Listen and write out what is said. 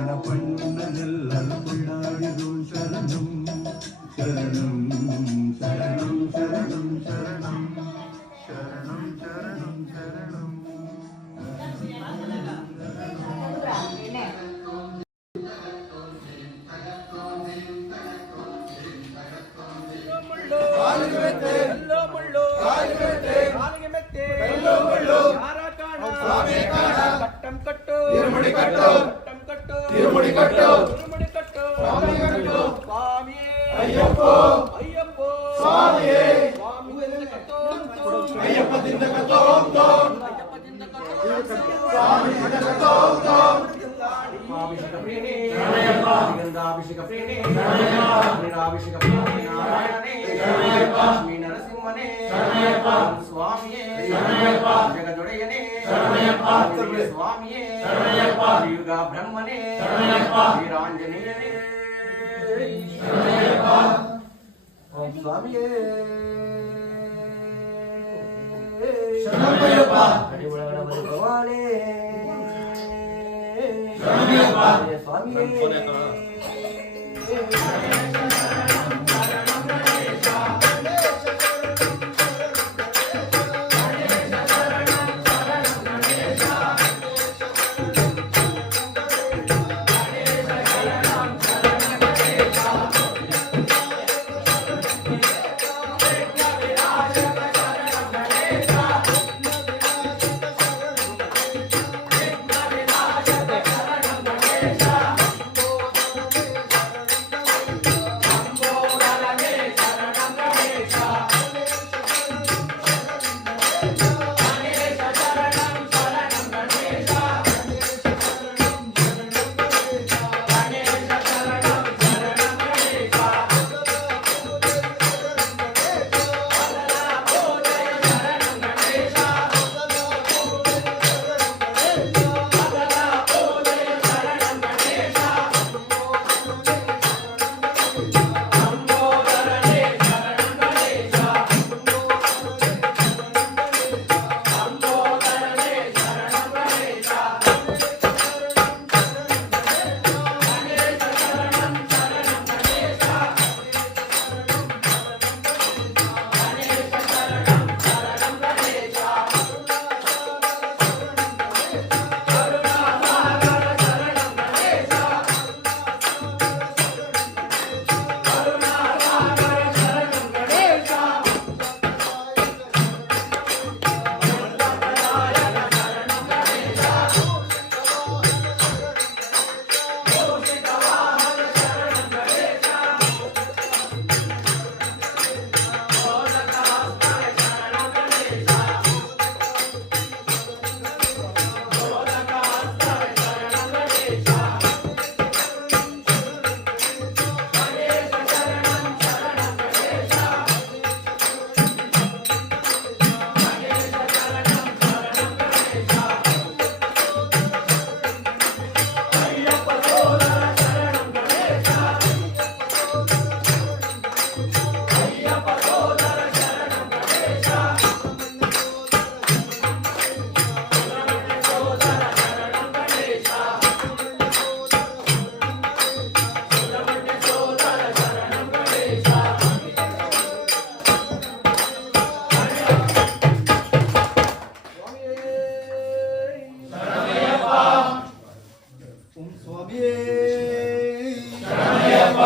மணப்பண்ணனெல்லல் கொண்டாடிடும் சரணம் சரணம் சரணம் சரணம் சரணம் சரணம் சரணம் சரணம் கட்டம் கட்டு இருமுடி கட்டு கட்டம் கட்டு இருமுடி கட்டு இருமுடி கட்டு சுவாமி கட்டு சுவாமி ஐயப்போ ஐயப்போ சுவாமியே சுவாமி கட்டு ஐயப்ப திந்த கட்டு ஐயப்ப திந்த கட்டு சுவாமி திந்த கட்டு అభిషేక ప్రియనే శరణయ్యప్ప గంగాభిషేక ప్రియనే శరణయ్యప్ప నీరాభిషేక ప్రియనే నారాయణనే శరణయ్యప్ప లక్ష్మీ నరసింహనే శరణయ్యప్ప స్వామియే శరణయ్యప్ప జగదొడయనే శరణయ్యప్ప స్వామియే శరణయ్యప్ప యుగ బ్రహ్మనే శరణయ్యప్ప వీరాంజనేయనే శరణయ్యప్ప ఓం స్వామియే శరణయ్యప్ప హరివళవన భగవానే స్వామి శరణయ్యప్ప